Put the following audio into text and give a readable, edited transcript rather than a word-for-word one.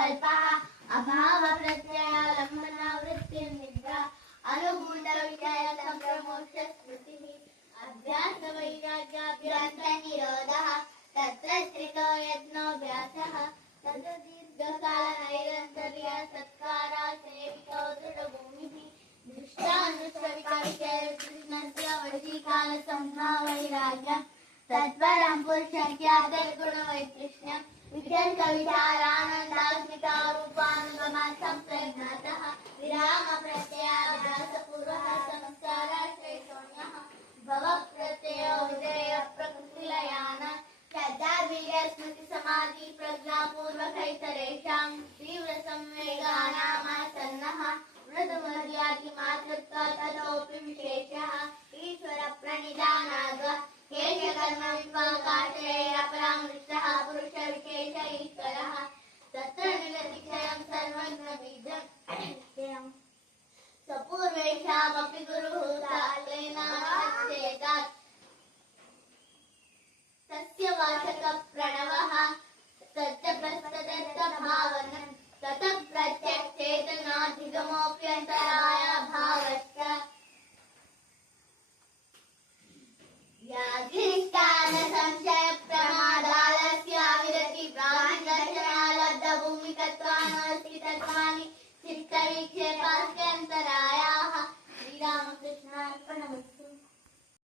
विकल्पः अभाव प्रत्ययालम्बना वृत्तिर्निद्रा अनुगूढ़ विषय संप्रमोक्ष स्मृतिः अभ्यास वैराग्याभ्यन्त निरोधः तत्र स्थितो यत्नोऽभ्यासः तत्र दीर्घकाल नैरन्तर्य सत्काराशयवितो दृढभूमिः दृष्टानुश्रविकाविषय कृष्णस्य वशीकाल संज्ञा वैराग्यम् तत्परं पुरुषख्याते गुणवैतृष्ण्यम् विचलित विचारानन्दास्मिता रूपानुगमात् सम्प्रज्ञातः विराम प्रत्ययाभ्यासपूर्वः संस्काराश्रयशून्यः भव